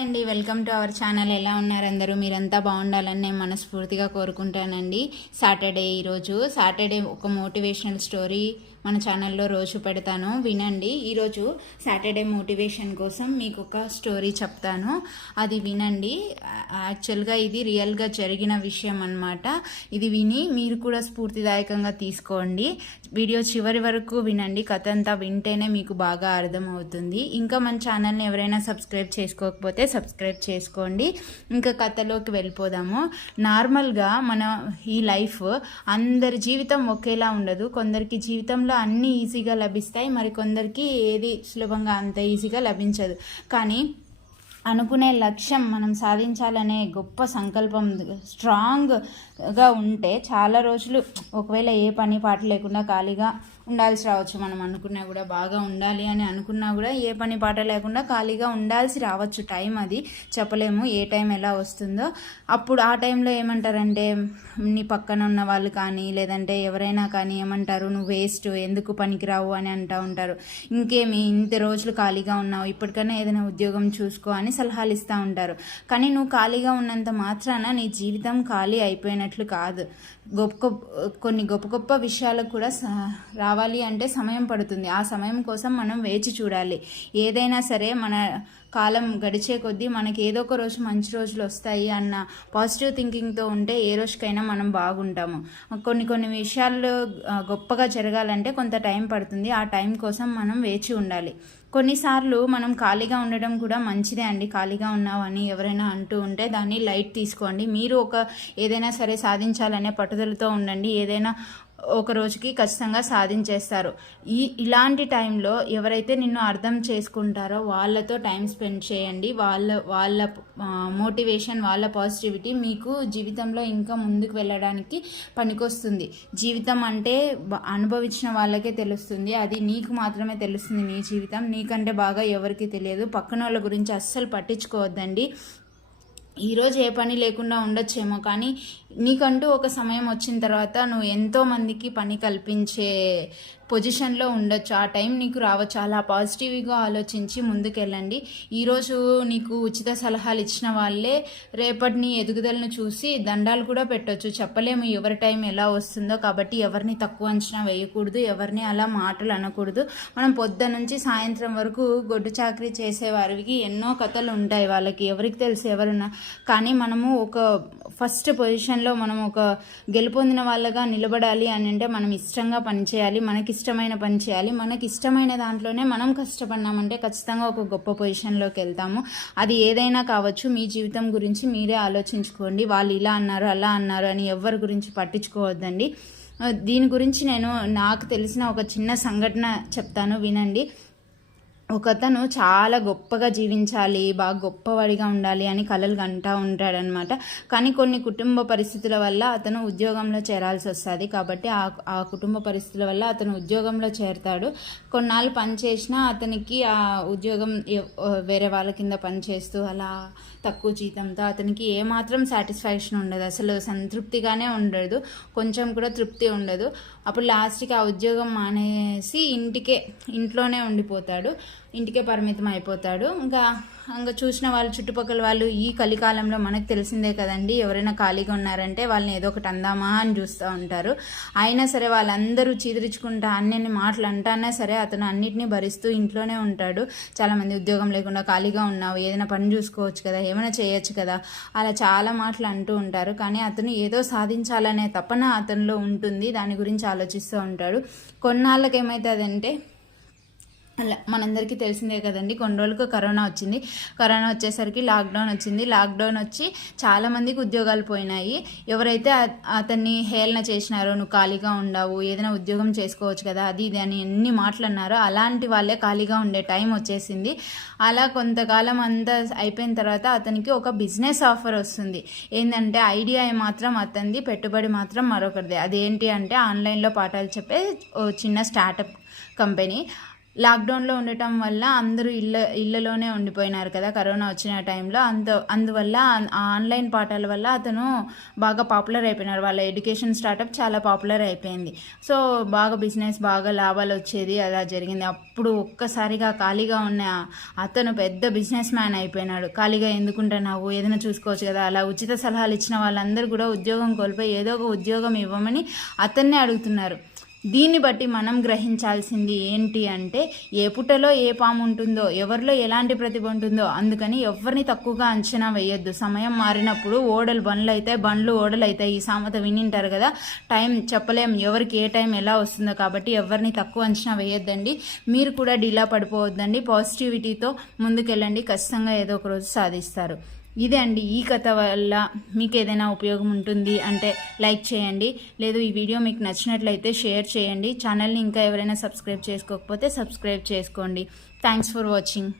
అండి welcome to our channel. ఎలా ఉన్నారు అందరూ? మీరంతా బాగుండాలని నేను మనస్ఫూర్తిగా కోరుకుంటానండి. సాటర్డే ఈరోజు. సాటర్డే ఒక మోటివేషనల్ స్టోరీ మన ఛానల్లో రోజు పెడతాను. వినండి. ఈరోజు సాటర్డే మోటివేషన్ కోసం మీకు ఒక స్టోరీ చెప్తాను. అది వినండి. యాక్చువల్గా ఇది రియల్గా జరిగిన విషయం అన్నమాట. ఇది విని మీరు కూడా స్ఫూర్తిదాయకంగా తీసుకోండి. వీడియో చివరి వరకు వినండి. కథ అంతా వింటేనే మీకు బాగా అర్థమవుతుంది. ఇంకా మన ఛానల్ని ఎవరైనా సబ్స్క్రైబ్ చేసుకోకపోతే సబ్స్క్రైబ్ చేసుకోండి. ఇంకా కథలోకి వెళ్ళిపోదాము. నార్మల్గా మన ఈ లైఫ్ అందరి జీవితం ఒకేలా ఉండదు. కొందరికి జీవితంలో అన్నీ ఈజీగా లభిస్తాయి. మరి కొందరికి ఏది సులభంగా అంత ఈజీగా లభించదు. కానీ అనుకునే లక్ష్యం మనం సాధించాలనే గొప్ప సంకల్పం స్ట్రాంగ్గా ఉంటే చాలా రోజులు ఒకవేళ ఏ పని పాట లేకుండా ఖాళీగా ఉండాల్సి రావచ్చు. మనం అనుకున్నా కూడా బాగా ఉండాలి అని అనుకున్నా కూడా ఏ పని పాట లేకుండా ఖాళీగా ఉండాల్సి రావచ్చు. టైం అది చెప్పలేము ఏ టైం ఎలా వస్తుందో. అప్పుడు ఆ టైంలో ఏమంటారంటే నీ పక్కన ఉన్న వాళ్ళు కానీ లేదంటే ఎవరైనా కానీ ఏమంటారు? నువ్వు వేస్ట్ ఎందుకు పనికిరావు? అని అంటూ ఉంటారు. ఇంకేమి ఇంత రోజులు ఖాళీగా ఉన్నావు ఇప్పటికైనా ఏదైనా ఉద్యోగం చూసుకో అని సలహాలు ఇస్తూ ఉంటారు. కానీ నువ్వు ఖాళీగా ఉన్నంత మాత్రాన నీ జీవితం ఖాళీ అయిపోయినట్లు కాదు. గొప్ప గొప్ప కొన్ని గొప్ప గొప్ప విషయాలకు కూడా రావాలి అంటే సమయం పడుతుంది. ఆ సమయం కోసం మనం వేచి చూడాలి. ఏదైనా సరే మన కాలం గడిచే కొద్దీ మనకి ఏదో ఒక రోజు మంచి రోజులు వస్తాయి అన్న పాజిటివ్ థింకింగ్తో ఉంటే ఏ రోజుకైనా మనం బాగుంటాము. కొన్ని కొన్ని విషయాలు గొప్పగా జరగాలంటే కొంత టైం పడుతుంది. ఆ టైం కోసం మనం వేచి ఉండాలి. కొన్నిసార్లు మనం ఖాళీగా ఉండడం కూడా మంచిదే అండి. ఖాళీగా ఉన్నామని ఎవరైనా అంటూ ఉంటే దాన్ని లైట్ తీసుకోండి. మీరు ఒక ఏదైనా సరే సాధించాలనే పట్టుదలతో ఉండండి. ఏదైనా ఒక రోజుకి ఖచ్చితంగా సాధించేస్తారు. ఈ ఇలాంటి టైంలో ఎవరైతే నిన్ను అర్థం చేసుకుంటారో వాళ్ళతో టైం స్పెండ్ చేయండి. వాళ్ళ వాళ్ళ మోటివేషన్ వాళ్ళ పాజిటివిటీ మీకు జీవితంలో ఇంకా ముందుకు వెళ్ళడానికి పనికొస్తుంది. జీవితం అంటే అనుభవించిన వాళ్ళకే తెలుస్తుంది. అది నీకు మాత్రమే తెలుస్తుంది నీ జీవితం. నీకంటే బాగా ఎవరికి తెలియదు. పక్కన వాళ్ళ గురించి అస్సలు పట్టించుకోవద్దండి. ఈరోజు ఏ పని లేకుండా ఉండొచ్చేమో కానీ నీకంటూ ఒక సమయం వచ్చిన తర్వాత నువ్వు ఎంతోమందికి పని కల్పించే పొజిషన్లో ఉండొచ్చు. ఆ టైం నీకు రావచ్చు. అలా పాజిటివ్గా ఆలోచించి ముందుకెళ్ళండి. ఈరోజు నీకు ఉచిత సలహాలు ఇచ్చిన వాళ్ళే రేపటి నీ ఎదుగుదలను చూసి దండాలు కూడా పెట్టవచ్చు చెప్పలేము ఎవరి టైం ఎలా వస్తుందో కాబట్టి ఎవరిని తక్కువ అంచనా వేయకూడదు ఎవరిని అలా మాటలు అనకూడదు. మనం పొద్దు నుంచి సాయంత్రం వరకు గొడ్డు చాకరీ చేసేవారికి ఎన్నో కథలు ఉంటాయి వాళ్ళకి. ఎవరికి తెలుసు ఎవరున్నా. కానీ మనము ఒక ఫస్ట్ పొజిషన్లో మనం ఒక గెలుపొందిన వాళ్ళగా నిలబడాలి అని అంటే మనం ఇష్టంగా పనిచేయాలి. మనకి ఇష్టమైన పని చేయాలి. మనకి ఇష్టమైన దాంట్లోనే మనం కష్టపడినామంటే ఖచ్చితంగా ఒక గొప్ప పొజిషన్లోకి వెళ్తాము. అది ఏదైనా కావచ్చు మీ జీవితం గురించి మీరే ఆలోచించుకోండి. వాళ్ళు ఇలా అన్నారు అలా అన్నారు అని ఎవరి గురించి పట్టించుకోవద్దండి. దీని గురించి నేను నాకు తెలిసిన ఒక చిన్న సంఘటన చెప్తాను వినండి. ఒకతను చాలా గొప్పగా జీవించాలి బాగా గొప్పవాడిగా ఉండాలి అని కలలు కంటూ ఉంటాడనమాట కానీ కొన్ని కుటుంబ పరిస్థితుల వల్ల అతను ఉద్యోగంలో చేరాల్సి వస్తుంది. కాబట్టి ఆ ఆ కుటుంబ పరిస్థితుల వల్ల అతను ఉద్యోగంలో చేరతాడు. కొన్నాళ్ళు పని చేసినా అతనికి ఆ ఉద్యోగం వేరే వాళ్ళ కింద పని చేస్తూ అలా తక్కువ జీతంతో అతనికి ఏమాత్రం సాటిస్ఫాక్షన్ ఉండదు. అసలు సంతృప్తిగానే ఉండదు కొంచెం కూడా తృప్తి ఉండదు. అప్పుడు లాస్ట్కి ఆ ఉద్యోగం మానేసి ఇంటికే ఇంట్లోనే ఉండిపోతాడు. ఇంటికే పరిమితం అయిపోతాడు. ఇంకా ఇంకా చూసిన వాళ్ళు చుట్టుపక్కల వాళ్ళు ఈ కలికాలంలో మనకు తెలిసిందే కదండి ఎవరైనా ఖాళీగా ఉన్నారంటే వాళ్ళని ఏదో ఒకటి అందామా అని చూస్తూ ఉంటారు. అయినా సరే వాళ్ళందరూ చీదరించుకుంటా అన్ని మాటలు అంటానే సరే అతను అన్నిటినీ భరిస్తూ ఇంట్లోనే ఉంటాడు. చాలామంది ఉద్యోగం లేకుండా ఖాళీగా ఉన్నావు ఏదైనా పని చూసుకోవచ్చు కదా ఏమైనా చేయొచ్చు కదా అలా చాలా మాటలు అంటూ ఉంటారు. కానీ అతను ఏదో సాధించాలనే తపన అతనిలో ఉంటుంది. దాని గురించి ఆలోచిస్తూ ఉంటాడు. కొన్నాళ్ళకి ఏమవుతుందంటే అలా మనందరికీ తెలిసిందే కదండి కొన్ని రోజులకు కరోనా వచ్చింది. కరోనా వచ్చేసరికి లాక్డౌన్ వచ్చింది. లాక్డౌన్ వచ్చి చాలామందికి ఉద్యోగాలు పోయినాయి. ఎవరైతే అతన్ని హేళన చేసినారో నువ్వు ఖాళీగా ఉండవు ఏదైనా ఉద్యోగం చేసుకోవచ్చు కదా అది ఇది అని ఎన్ని మాటలు అన్నారో అలాంటి వాళ్ళే ఖాళీగా ఉండే టైం వచ్చేసింది. అలా కొంతకాలం అంతా అయిపోయిన తర్వాత అతనికి ఒక బిజినెస్ ఆఫర్ వస్తుంది. ఏంటంటే ఐడియా మాత్రం అతనిది పెట్టుబడి మాత్రం మరొకరిది. అదేంటి అంటే ఆన్లైన్లో పాఠాలు చెప్పే ఓ చిన్న స్టార్టప్ కంపెనీ. లాక్డౌన్లో ఉండటం వల్ల అందరూ ఇళ్ళ ఇళ్ళలోనే ఉండిపోయినారు కదా కరోనా వచ్చిన టైంలో. అంత అందువల్ల ఆ ఆన్లైన్ పాఠాల వల్ల అతను బాగా పాపులర్ అయిపోయినారు. వాళ్ళ ఎడ్యుకేషన్ స్టార్టప్ చాలా పాపులర్ అయిపోయింది. సో బాగా బిజినెస్ బాగా లాభాలు వచ్చేది అలా జరిగింది. అప్పుడు ఒక్కసారిగా ఖాళీగా ఉన్న అతను పెద్ద బిజినెస్ మ్యాన్ అయిపోయినాడు. ఖాళీగా ఎందుకుంటున్నావు? ఏదైనా చూసుకోవచ్చు కదా. అలా ఉచిత సలహాలు ఇచ్చిన వాళ్ళందరూ కూడా ఉద్యోగం కోల్పోయి ఏదో ఒక ఉద్యోగం ఇవ్వమని అతన్నే అడుగుతున్నారు. దీన్ని బట్టి మనం గ్రహించాల్సింది ఏంటి అంటే ఏ పుటలో ఏ పాము ఉంటుందో ఎవరిలో ఎలాంటి ప్రతిభ ఉంటుందో అందుకని ఎవరిని తక్కువగా అంచనా వేయొద్దు. సమయం మారినప్పుడు ఓడలు బండ్లు అవుతాయి బండ్లు ఓడలు అవుతాయి ఈ సామెత వినింటారు కదా టైం చెప్పలేం ఎవరికి ఏ టైం ఎలా వస్తుందో కాబట్టి ఎవరిని తక్కువ అంచనా వేయొద్దండి. మీరు కూడా డీలా పడిపోవద్దండి. పాజిటివిటీతో ముందుకెళ్ళండి. ఖచ్చితంగా ఏదో ఒక రోజు సాధిస్తారు. ఇదే అండి ఈ కథ వల్ల మీకు ఏదైనా ఉపయోగం ఉంటుంది అంటే లైక్ చేయండి. లేదు ఈ వీడియో మీకు నచ్చినట్లయితే షేర్ చేయండి. ఛానల్ని ఇంకా ఎవరైనా సబ్స్క్రైబ్ చేసుకోకపోతే సబ్స్క్రైబ్ చేసుకోండి. Thanks for watching.